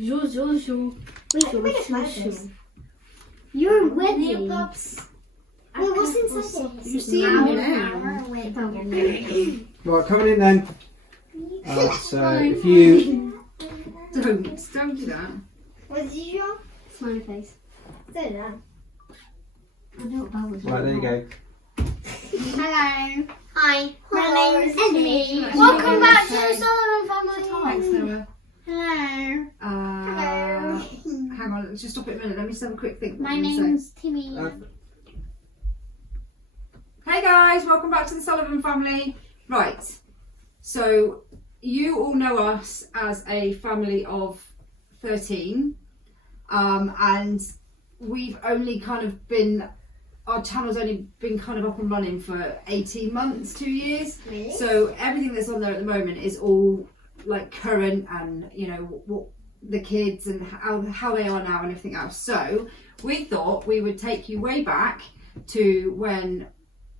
You're wedding. Wait, what's inside it? You see it? Right, coming in then. So if you Don't do that. What did you draw? Smiley face. Don't know. I know that was right, there you go. Hello. Hi. My name's Emily. Welcome back to the Sullivan Family. Thanks, Noah. Hello. Hello. Hang on, let's just stop it a minute. Let me just have a quick think. My name's Timmy. Hey guys, welcome back to the Sullivan family. Right, so you all know us as a family of 13, and we've only kind of been, our channel's only been kind of up and running for 18 months, 2 years. Really? So everything that's on there at the moment is all like current and, you know, what the kids and how they are now and everything else. So we thought we would take you way back to when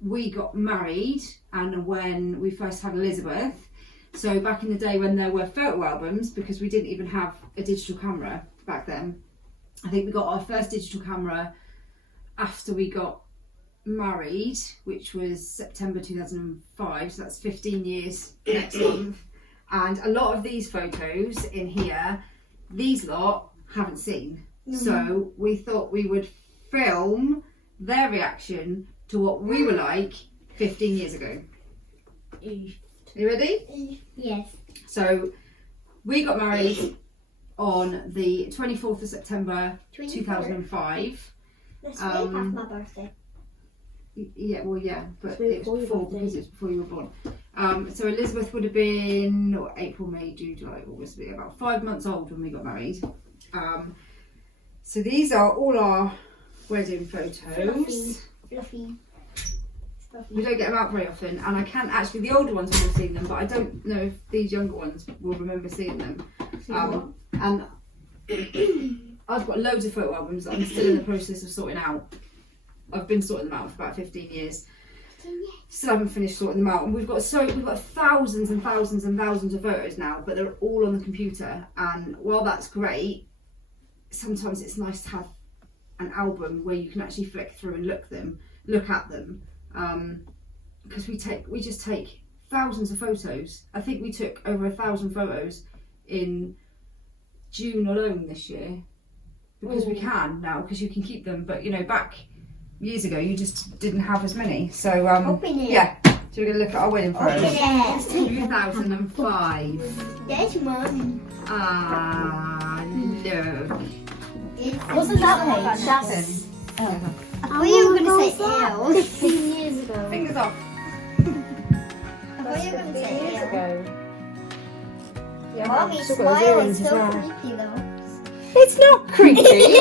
we got married and when we first had Elizabeth. So back in the day when there were photo albums, because we didn't even have a digital camera back then. I think we got our first digital camera after we got married, which was September 2005, so that's 15 years next month. And a lot of these photos in here, these lot haven't seen. So we thought we would film their reaction to what we were like 15 years ago. You ready? Yes. So we got married on the 24th of September 2005. That's way past my birthday. Yeah, well, yeah, but It's way it was before your before because it was before you were born. So Elizabeth would have been April, May, June, July, August, about 5 months old when we got married. So these are all our wedding photos. Fluffy. We don't get them out very often, and I can't actually. The older ones will have seen them, but I don't know if these younger ones will remember seeing them. And I've got loads of photo albums that I'm still in the process of sorting out. I've been sorting them out for about 15 years. Still haven't finished sorting them out, and we've got thousands and thousands and thousands of photos now, but they're all on the computer. And while that's great, sometimes it's nice to have an album where you can actually flick through and look at them, because we just take thousands of photos. I think we took over 1,000 photos in June alone this year, because we can now, because you can keep them. But you know, back years ago you just didn't have as many. So Open it. yeah, so we're gonna look at our wedding photos. Yes. 2005. There's one. Ah, look. Wasn't that page? That's I thought you were going to say ew. 15 years ago. Fingers off. I thought you were going to say ew. Ago. Yeah, Mommy's still got those smile earrings is as so well. creepy though. It's not creepy.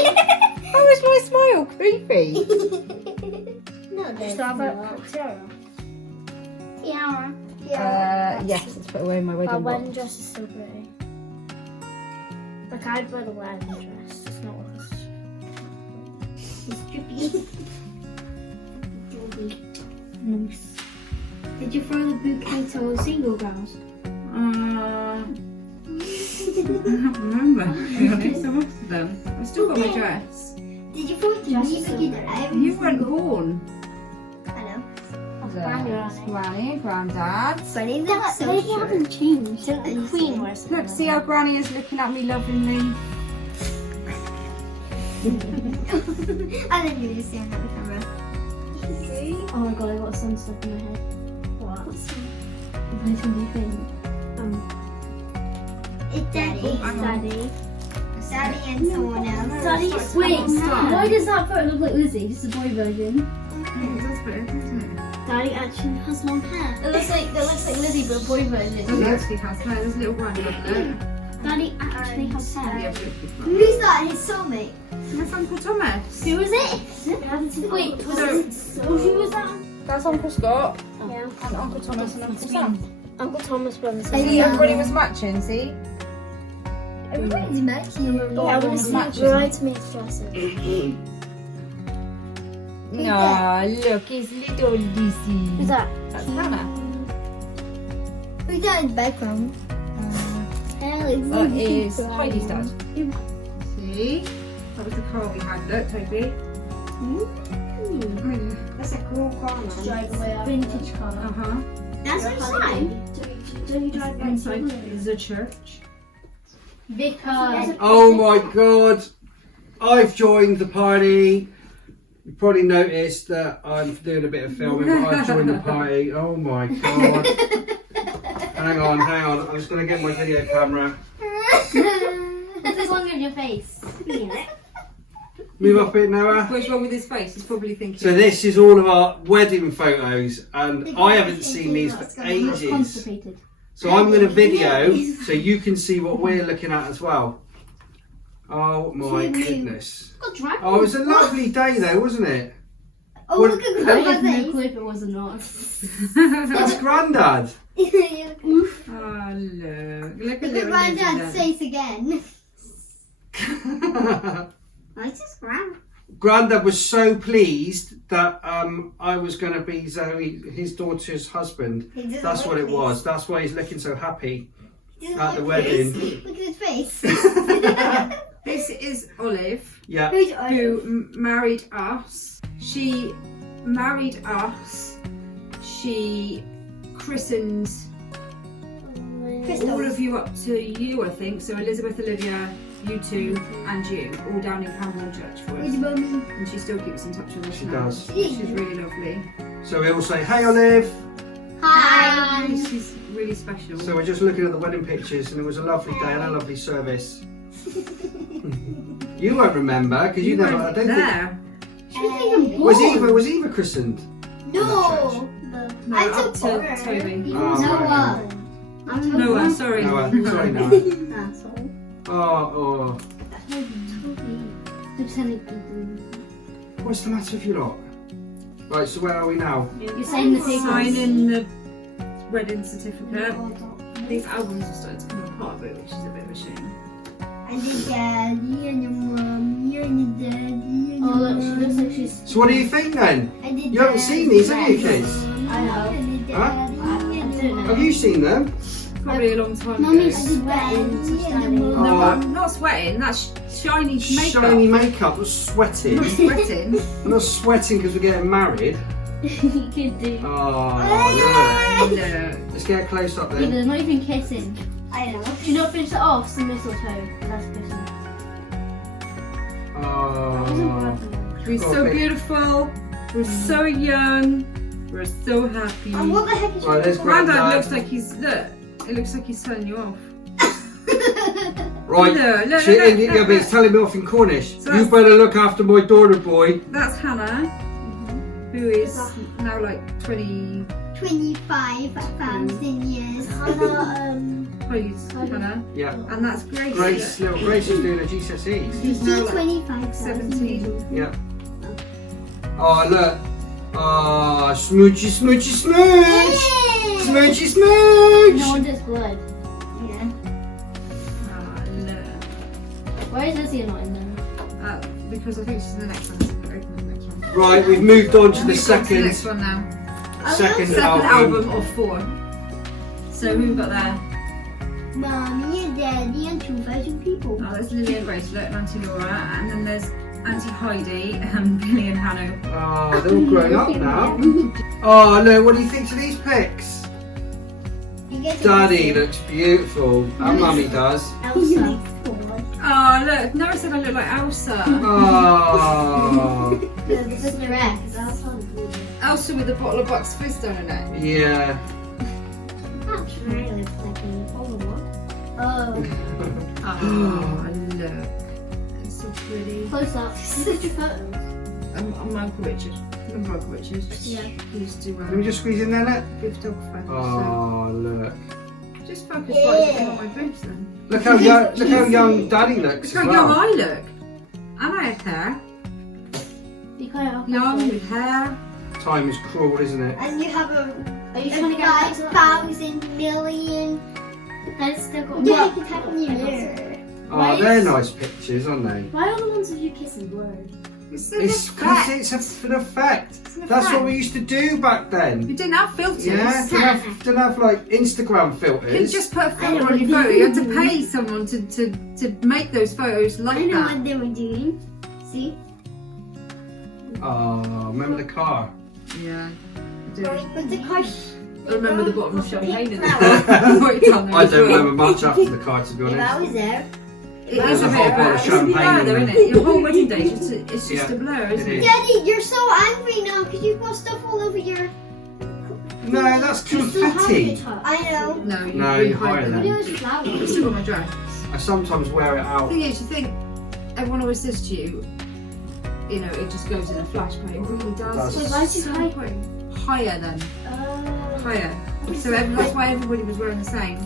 How is my smile creepy? No, there's Still have not. a tiara. Yeah. Yes, let's put away my Our wedding wedding box. dress is so pretty. Like, I'd wear the wedding dress. It's not what it's. It's drippy. Nice. Did you throw the bouquet to single girls? I don't remember. I think so most of them. I've still got my dress. Did you put the Just music so in pretty. every You weren't born. I know. There's Granny, Grandad. But it looks so They short. haven't changed. The Queen wears it. Look, see how Granny is looking at me lovingly. I didn't even stand on the camera. Oh my god, I got some stuff in my head. What? Where's my thing? It's Daddy. Daddy. Daddy and someone else. Daddy, wait, why does that photo look like Lizzie? It's the boy version. It does fit, doesn't it? Daddy actually has long hair. It looks like Lizzie, but a boy version. It actually has hair. There's a little Granny up there. Daddy actually has hair. Yeah, but it's Who's that? His soulmate. That's Uncle Thomas. Who was it? Wait, who was that? That's Uncle Scott Yeah. and Uncle Thomas and Uncle Sam. Uncle Thomas brothers. See, everybody was matching, see? Everybody's matching. Yeah, I want to see matches. bridesmaids dresses. No, look, it's little Lizzie. Who's that? That's Hannah. Who's that in the background? That is Heidi's dad. See? That was the car we had. Look, Toby. That's a cool car, man. Vintage car. Uh-huh. That's inside. Don't you drive back Inside is a church. Because Oh my god! I've joined the party. You've probably noticed that I'm doing a bit of filming, but I've joined the party. Oh my god. Hang on. I'm just going to get my video camera. put this longer in your face. Move up it, Noah. What's wrong with his face? He's probably thinking. So this is all of our wedding photos, and I haven't seen these for It's ages. constipated. So I'm going to video so you can see what we're looking at as well. Oh my goodness. Oh, it was a lovely day though, wasn't it? Oh, What- look at I Grandma's have no face. clue if it was or not. That's Grandad. Oh, look. Look at Look at little Granddad's Lizzie face again. Nice as Grand. Grandad was so pleased that I was going to be Zoe, his daughter's husband. That's what it was. That's why he's looking so happy at the wedding. Look at his face. there. This is Olive, Yeah. Who's who married us. She married us. She christened all of you up to you, I think. So Elizabeth, Olivia, you two, and you, all down in Camberwell Church for us. And she still keeps in touch with us She now. does. She's really lovely. So we all say, hey Olive. Hi. She's really special. So we're just looking at the wedding pictures, and it was a lovely day and a lovely service. You won't remember because you never. I don't think. there. Was Eva christened? No. No, I up took to photos. Toby. Oh, Noah. Noah, sorry. Noah, sorry, Noah. Asshole. Oh, what's the matter with you lot? Right, so where are we now? You're saying the papers. Sign in the wedding certificate. These albums are starting to come apart a bit, which is a bit of a shame. And the daddy and your mommy and the daddy and Oh look, she looks like she's. So what do you think then? and the You haven't seen these, have you, kids? I have. And the Huh? daddy I and the don't know. Have you seen them? Probably a long time Mummy's ago. sweating, so daddy and standing. the Oh. No, I'm not sweating. That's shiny makeup. Shiny makeup. I'm I'm sweating. not sweating. I'm not sweating because we're getting married. You could do. Oh, look. No. Let's get close up Eva, then. they're not even kissing. I know. Do you not finish it off some mistletoe? That's Christmas. Oh. We're so beautiful. We're so young. We're so happy. And what the heck is Right, there's Grandad Grandad. looks like he's look. It looks like he's telling you off. Right, Look, yeah, but he's telling me off in Cornish. So You that's- better look after my daughter, boy. That's Hannah, who is now like 20. 25,000 years. Please, Hannah. Yeah. And that's Grace. Grace, little Grace is doing her GCSEs. She's now like 25,000 17. Yeah. Oh, look. Oh, smoochy, smoochy, smooch. Smoochy, smooch. No wonder it's blood. Yeah. Ah, look. Why is Lizzie not in them? Because I think she's in the next one. So open the next one. Right, we've moved on to the We've got to the second next one now. second Second album. album of 4. So who we've got there? Mommy and Daddy and 2,000 people. Oh, there's Lily and Grace, look, and Auntie Laura, and then there's Auntie Heidi and Billy and Hannah. Oh, they're all grown up now. Oh, look, what do you think to these pics? You get to Daddy see looks beautiful. And Mummy does. Elsa. Oh, look, Noah said I look like Elsa. Oh, The dress. Elsa with a bottle of Bucks Fizz on her neck. yeah. That really looks like a follower. Oh. Oh, look. It's so pretty. Close up. Look at your photos. I'm Michael Richard. Remember Michael Richard? Yeah. He used to Let me just squeeze in there, look. give photographer. Oh, look. So just focus right on my boobs then. Look how young Daddy looks Look as how young well. I look. And I have hair. You kind of Young with hair. Time is cruel, isn't it? And you have a Are you trying to get back to that? 5,000 million. That's still got Yeah, what? years. Oh, they're nice pictures, aren't they? Why are the ones of you kissing blurred? It's because it's an effect. That's what we used to do back then. You didn't have filters. Yeah, didn't have like Instagram filters. You could just put a filter on your photo. You had to pay someone to make those photos like I know that. what they were doing. See? Oh, remember the car? Yeah. But the car. I remember the bottom of champagne in I don't remember much after the car, to be If I honest. was there. It is a a bit whole of bottle of a champagne blur, in though, there. isn't it? Your whole wedding day, it's just Yeah, a blur, it isn't it? is. Daddy, you're so angry now because you've got stuff all over your. No, that's confetti. I know. No, No, you you hire them. them. It was flowers. I've still got my dress. I sometimes wear it The out. thing is, you think everyone always says to you, you know, it just goes in a flash, but it really does. Does. It's Why is it so high? quick. Higher then. Higher. So that's why everybody was wearing the same.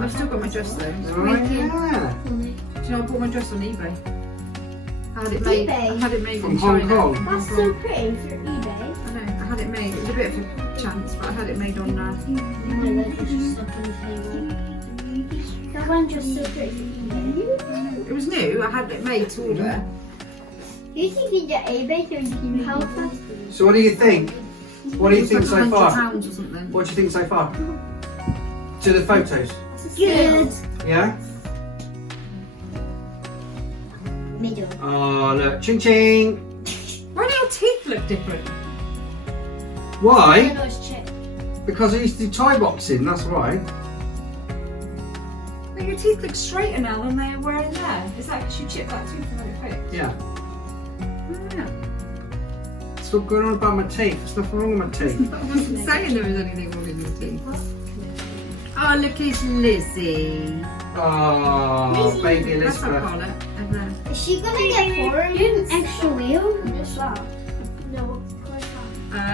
I've still got my dress though. Oh, yeah. Do you know, I bought my dress on eBay. I had it made. eBay? I had it made From in Hong China. Kong? That's so pretty for eBay. I know. I had it made. It was a bit of a chance, but I had it made on. My leg was just stuck on the table. That one just so pretty for eBay. It was new. I had it made to order. You think you get eBay to how fast? So what do you think? What do you think so far? £100 or something. What do you think so far? To the photos? Good. Yeah? Middle. Oh, look. Ching ching. Why do your teeth look different? Why? Nose chip. Because I used to do Thai boxing, that's why. Like your teeth look straighter now than they were in there. Is that because you chipped that tooth and let it fix? Yeah. Yeah. Stop going on about my teeth. There's nothing wrong with my teeth. I wasn't saying there was anything wrong with his teeth. Oh, look, it's Lizzie. Oh, baby That's what I Elizabeth. call it. Is she gonna get four extra wheels? No.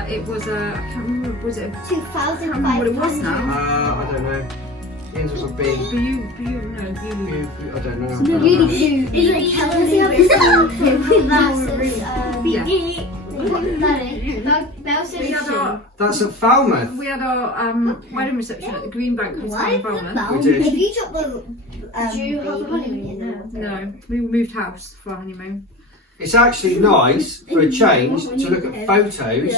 It was a, I can't remember, was it a, I can't 2,500. remember what it was now. I don't know. Yours was a B. No, you. I don't know. No, really cute. It's like That's at Falmouth. We had our wedding reception at the Greenbank Hotel in Falmouth. We did. If you took the, do you have a honeymoon? No, we moved house for our honeymoon. It's actually nice for a change to look at photos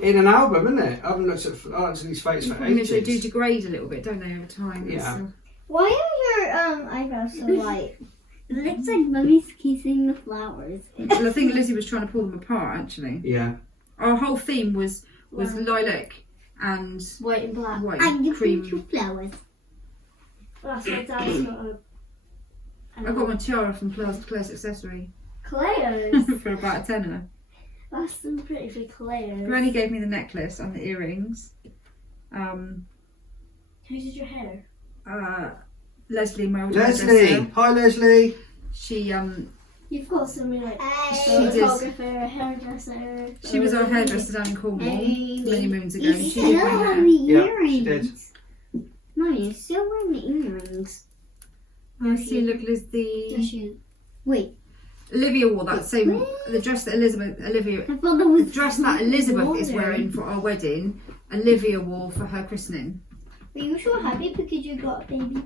in an album, isn't it? I haven't looked at these photos for Because they do ages. degrade a little bit, don't they, over time? Yeah. Why are your eyebrows so white? It looks like Mummy's kissing the flowers. Well, I think Lizzie was trying to pull them apart, actually. Yeah. Our whole theme was lilac and White and black. white And you cream. put your flowers. That's what Dad's got. I got my tiara from Claire's Accessory Claire's. for about a tenner. That's so pretty for Claire's. Granny gave me the necklace and the earrings. Who did your hair? Leslie, my old Leslie. hairdresser, Hi, Leslie. she You've got so many like She did. photographer, hairdresser. she was our hairdresser down in Cornwall many moons ago. You She still did my have hair. the Yeah, earrings. she did. Mummy, you're still wearing the earrings. I see. Look, Lizzie. Wait, Olivia wore that same the dress that Olivia I thought that the was dress that Elizabeth is wearing for our wedding. Olivia wore for her christening. Are you so happy because you got a baby?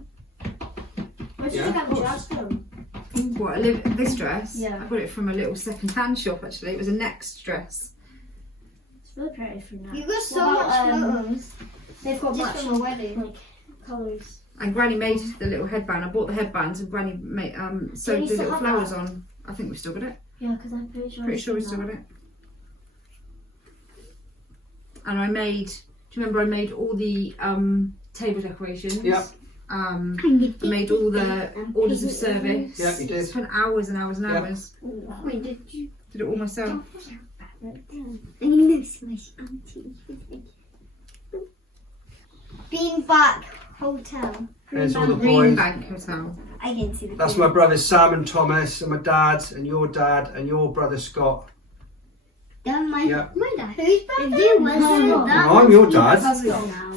Where did Yeah, you get of the course. dress from? What, this dress? Yeah. I got it from a little second-hand shop, actually. It was a Next dress. It's really pretty for now. You got so much photos. They've got Just much from a wedding. like colours. And Granny made the little headband. I bought the headbands and Granny made, sewed you the still little have flowers that? on. I think we've still got it. Yeah, because I'm pretty sure. Pretty sure we've still got it. And I made, do you remember I made all the table decorations? Yep. I made all the orders of service. Yeah, you did. Spent hours and hours and Yep. hours. Wait, did you? Did it all myself. I miss my auntie. Beanbag Hotel. There's all the boys. Greenbank Hotel. I didn't see the That's my brothers Sam and Thomas, and my dad, and your brother Scott. That my Yeah. my dad. Who's If you was No, I'm your dad.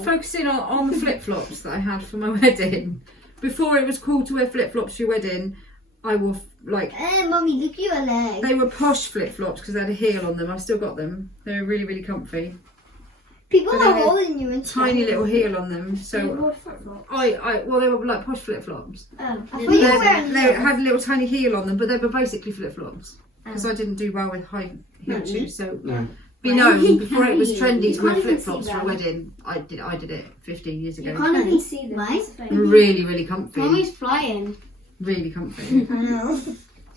Focusing on the flip-flops that I had for my wedding. Before it was cool to wear flip-flops for your wedding, I wore like, Mummy, look at your leg. they were posh flip-flops because they had a heel on them. I've still got them. They were really, really comfy. People but are they had holding you in Tiny little heel on them. You So wore flip-flops. well, they were like posh flip-flops. I thought They, you were wearing they had a little tiny heel on them, but they were basically flip-flops. because I didn't do well with high heel shoes. So No. be known, before it was trendy You to wear can't even flip flops see for a them. wedding, I did it 15 years You ago. can't even see them. Why? That's the thing. Really comfy. Mommy's flying. Really comfy. I know.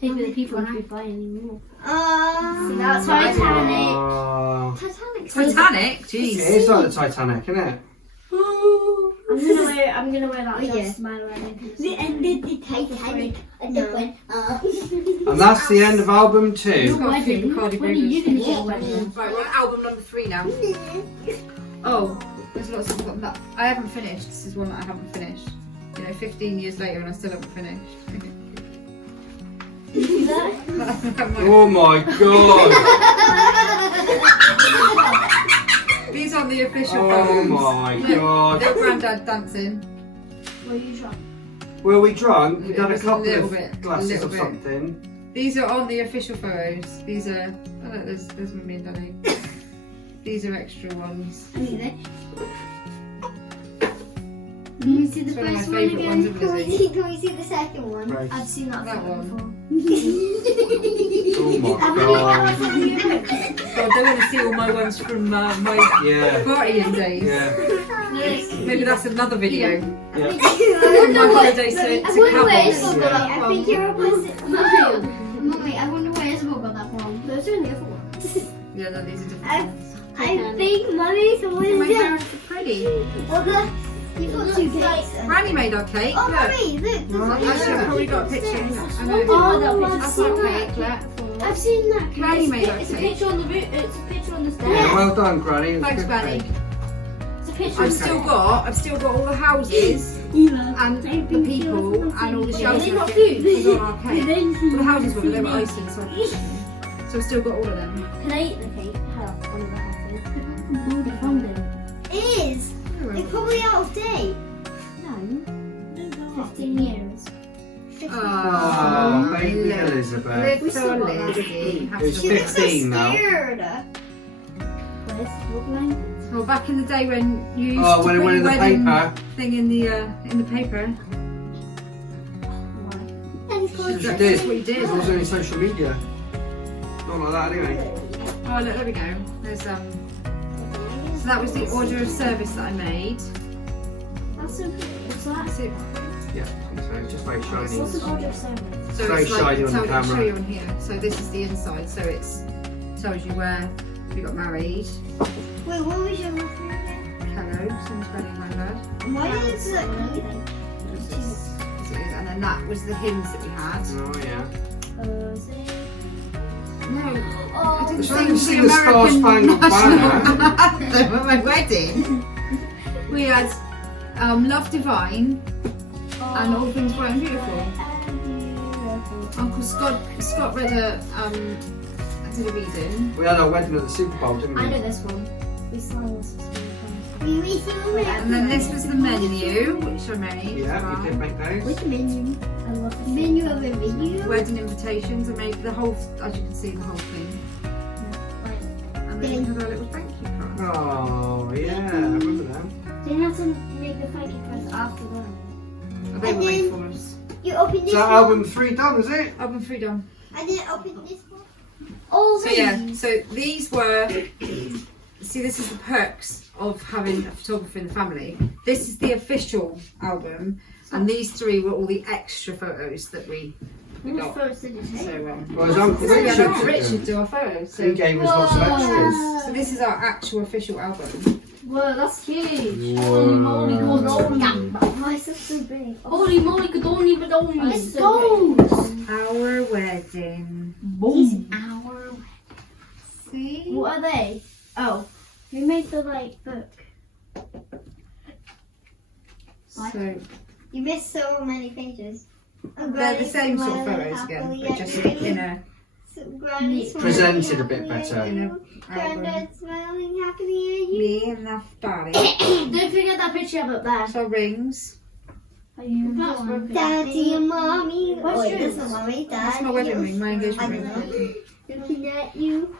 Take the people won't be flying anymore. See, That's Titanic. Oh. Titanic. Titanic, It jeez. is like the Titanic, isn't it? I'm gonna wear that Oh, yeah. smile around. The end of the Titanic. And it went up. And that's the end of album 2. It's got a few Bacardi When are you gonna Brews. get a wedding? Right, we're on album number 3 now. Oh, there's lots of one that I haven't finished. This is one that I haven't finished. 15 years later and I still haven't finished. Oh my god! These are the official Oh photos. my Look, god! Little granddad dancing. Were you drunk? Were we drunk? We It had a was a couple little of bit, a glasses little of bit. something. These are on the official photos. These are. Oh, look, there's me and Danny. These are extra ones. Can we see the It's one of my first one favourite again? ones of Lizzie. Can we see the second one? Right. I've seen that, That photo one. Oh my god! So I don't want to see all my ones from my Yeah. partying days. Yeah. Maybe that's another video. Yeah. From my holidays to I wonder where Cabos. Isabel got that from. I think you're opposite. Mummy, I wonder where Isabel got that from. Those are the other ones. Yeah, no, these are different ones. I think Mummy, someone My is parents are pretty. Oh, look. You've got 2 cakes. Granny made our cake. Oh, Look. Mummy, look. Actually, I've probably got a picture. I know. Oh, that I've That's seen not that. cake. Look. I've seen that. Granny made our It's a cake. picture on the boot. It's a picture on the stairs. Yeah, well done, Granny. It was Thanks, good Granny. cake. It's a picture. I've still got all the houses and the people and all the shells. They're not It food. was on our cake. All the houses were, but they were icing, so I've still got all of them. Can I eat the cake? How? One of the houses. Already found it. It is. It's probably out of date. No. 15 years. Oh, baby Elizabeth. Little Lizzie. It's She looks so 15 now. scared. Where's the line? Well, back in the day when you used Oh, to when it put went in your the wedding paper. thing in the paper. And it's She That's did. what you did. It wasn't any social media. Not like that anyway. Oh, look, there we go. There's So that was the order of service that I made. That's a. What's that? That's it. Yeah, so it's just very shiny. What's an order of service? So Very it's shiny on the I'll camera. show you on here. So this is the inside. So it's tells you where we got married. Wait, what was your favorite? Hello, since wedding granddad. Why does it look like And then that was the hymns that we had. Oh yeah. No, I didn't It's like you sing sing the Star Spangled Banner. anthem at my wedding. We had Love Divine and All Things Bright and Beautiful. Uncle Scott read did a reading. We had our wedding at the Super Bowl, didn't we? I know this one. We sang this one. And then this was the menu, which I made. Yeah, as well. we did make those. What's the menu? I love this. Menu of a menu? Wedding invitations. I made the whole, as you can see, the whole thing. And then we had our little thank you card. Oh yeah, I remember that. Then you have to make the thank you cards after that. Oh, they were made for us. You open this So one. album 3 done, is it? Album 3 done. And then open this one. Oh, So yeah, so these were, see this is the perks of having a photographer in the family. This is the official album and these 3 were all the extra photos that we got. So, Well, his Uncle so we had Uncle Richard. Richard do our photos. He So, gave us lots of extras. so this is our actual official album. Whoa, that's huge. Whoa. Holy moly, codoni. Why is it so big? Holy moly, codoni, badoni. It's gold. Our wedding. Boom. Our. See? What are they? Oh, who made the book? So You missed so many pages. they're the same sort of photos again, but just in a Presented a bit better. album. Granddad smiling happily at you. Me and the daddy. Don't forget that picture up there. So rings. That's broken. Daddy and mommy. What's Wait, yours? that's not mommy. Daddy. That's my wedding ring, my engagement I ring. Looking at you.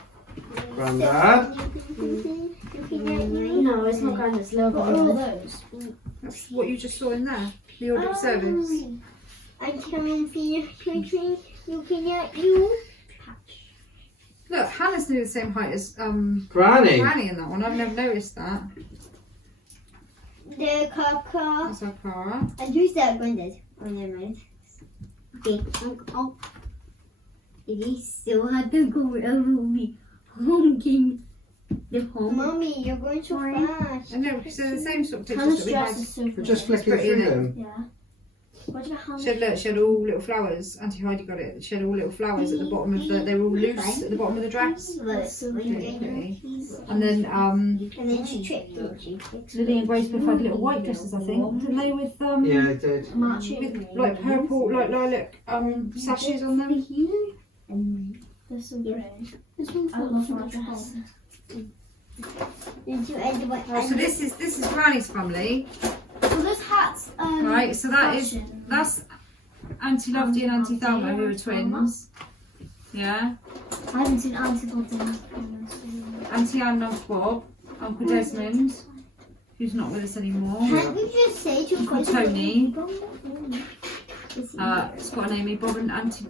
Granddad. Looking at you. No, it's not Grandad's logo. All those. That's what you just saw in there. The order of service. I can't see your country looking at you. Look, Hannah's nearly the same height as Granny. Granny in that one. I've never noticed that. The Kaka. That's our Cara. And who's that granddad? Oh, never mind. Okay. Oh. He still had to go over me. Home king. The home. Mommy, you're going so fast. I know, because they're the same sort of pictures Hannah's that we had. dress is so We're pretty. just flicking pretty, through innit? them. Yeah. What about Hannah? She had all little flowers. Auntie Heidi got it. She had all little flowers at the bottom of the. They were all loose at the bottom of the dress. That's so pretty. And then And then she tripped, didn't she? Lily and Grace both had little white dresses, I think. Didn't they? With Yeah, it did. Matching. with like purple, like lilac sashes on them. They're so pretty. This one's I love my dress. Did you end up So this is Granny's family. So this hat's Right, so fashion. that's Auntie Lovely and Auntie Thelma, who are twins. Yeah. I haven't seen Auntie Bob. Auntie Anne and Uncle Bob. Uncle Desmond, who's not with us anymore. Can't you just say to Uncle Tony. Scott Scott and Amy, Bob and Auntie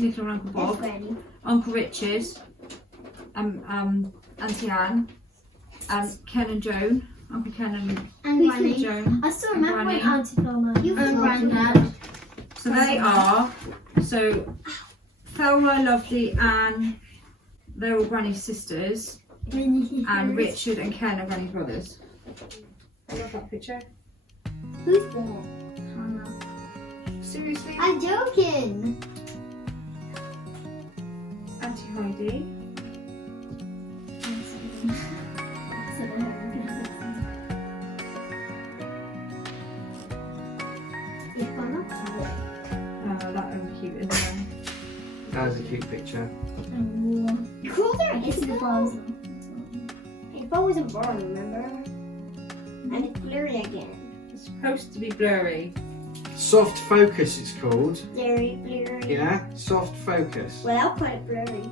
Nicola and Uncle Bob. Uncle Richard. Auntie Anne. Ken and Joan. Uncle Ken and Granny. Joan. I still remember when Granny. Auntie Thelma You and forgot Granddad. So they are, so Thelma, Lovely, Anne, they're all Granny's sisters, and Richard and Ken are Granny's brothers. I love that picture. Who's that? Hannah. Seriously? I'm joking. Auntie Heidi. That was cute, isn't it? That was a cute picture. Cooler It's is the flowers. It wasn't born, remember? And it's blurry again. It's supposed to be blurry. Soft focus, it's called. Very blurry. Yeah, soft focus. Well, I'll put it blurry.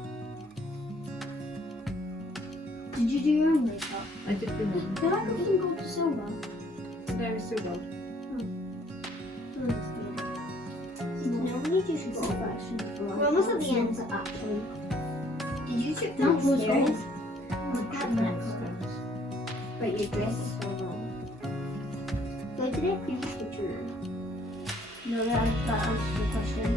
Did you do your own makeup? I did the one. Did I go from gold to silver? No, it's still gold. Normally you should go first. We're almost at the end. Actually. Did you trip Not close downstairs? ones. But your dress is so long. Go to that previous picture. No, that answers your question.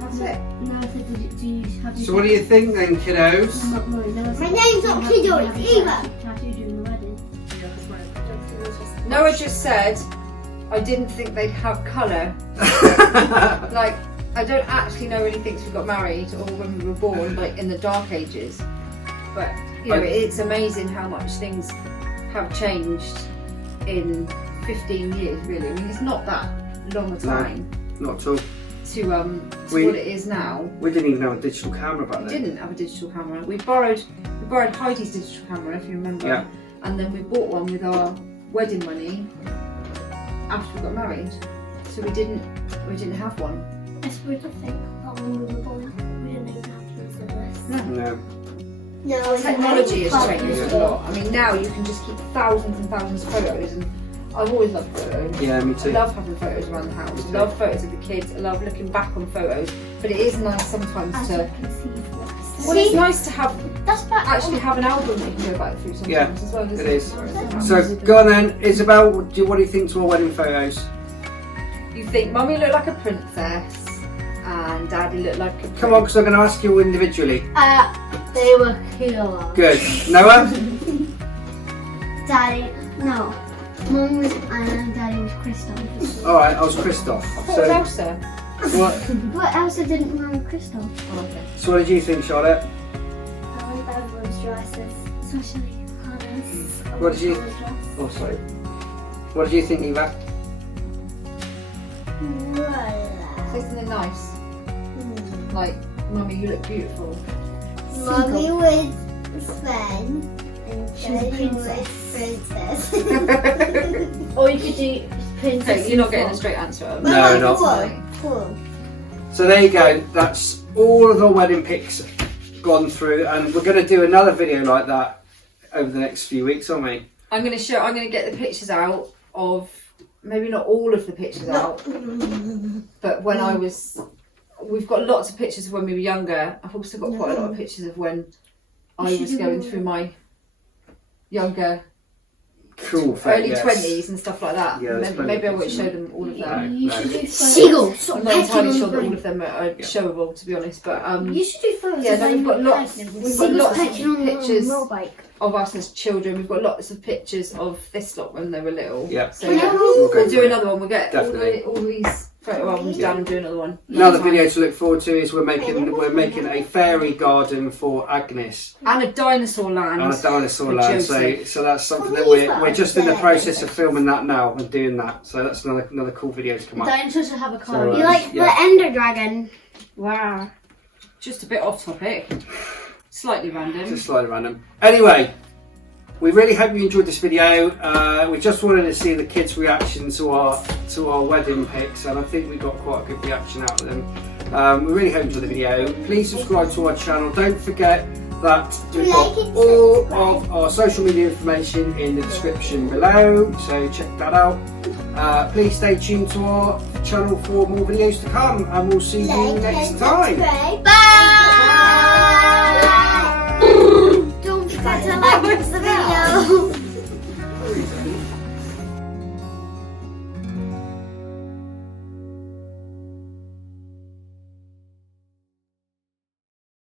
That's it. No, I said, do you have So what do you think then, kiddos? My name's not Kiddo, it's Eva. Tattoo during the wedding. Noah just said, I didn't think they'd have colour. Like, I don't actually know anything since we got married or when we were born, like in the dark ages. But, you know, it's amazing how much things have changed in 15 years, really. I mean, it's not that long a time Not at all. to what it is now. We didn't even have a digital camera back We then. didn't have a digital camera. We borrowed Heidi's digital camera, if you remember. Yeah. And then we bought one with our wedding money after we got married. So we didn't have one. It's weird to think that when we were born, we didn't even have things like this. No. No, it's Technology has not. changed a lot. I mean, now you can just keep thousands and thousands of photos, and I've always loved photos. Yeah, me I too. love having photos around the house. Me I too. love photos of the kids. I love looking back on photos. But it is nice sometimes As to. you can see, what's Well, it's nice to have that's back. actually have an album that you can go back through sometimes Yeah, as well. Isn't it is. it? So go on then, Isabel. What do you think to our wedding photos? You think Mummy looked like a princess and Daddy looked like a Come on, because I'm going to ask you individually. They were killer. Good. Noah? Daddy, no. Mum was Anna and Daddy was Crystal. All right, I was Christoph. I thought it was So Elsa. what? But Elsa didn't remember Crystal. Oh, okay. So what did you think, Charlotte? I like everyone's dresses, especially Hannah's. What did you- Hannah's dress. Oh, sorry. What did you think, Eva? Say something nice. Like, Mummy, you look beautiful. Mommy was Sven and She was a Daddy princess. was princess. Or you could do Princess. Okay, you're not getting a straight answer out of me. No, Well, not cool. Cool. So there you go. That's all of the wedding pics gone through, and we're going to do another video like that over the next few weeks, aren't we? I'm going to get the pictures out of, maybe not all of the pictures out, but when I was we've got lots of pictures of when we were younger. I've also got quite a lot of pictures of when I was going through my younger Cool. early 20s and stuff like that. Yeah, there's maybe I plenty won't of show pictures. them all of No, them. You no. should do Seagull, photos. I'm not entirely sure that all of them are showable, to be honest. But You should do photos. yeah, no, of we've got when you were lots. pregnant. We've got Seagulls lots of pecking on the pictures road bike. of us as children. We've got lots of pictures of this lot when they were little. Yeah. So yeah, We'll go we'll do through it. another one. We'll get Definitely. all these photo albums down and do another one. Another video to look forward to is we're making a fairy garden for Agnes And a dinosaur land. on a dinosaur for land. Josie. So that's something that we're just in the process of filming that now and doing that. So that's another cool video to come up. Dinosaurs will have a car. So, You like yeah. the Ender Dragon? Wow. Just a bit off topic. Slightly random. Just slightly random. Anyway, we really hope you enjoyed this video. We just wanted to see the kids' reaction to our wedding pics, and I think we got quite a good reaction out of them. We really hope you enjoyed the video. Please subscribe to our channel. Don't forget that we've got Like and all subscribe. of our social media information in the description below, so check that out. Please stay tuned to our channel for more videos to come, and we'll see you Like next and time. subscribe. Bye!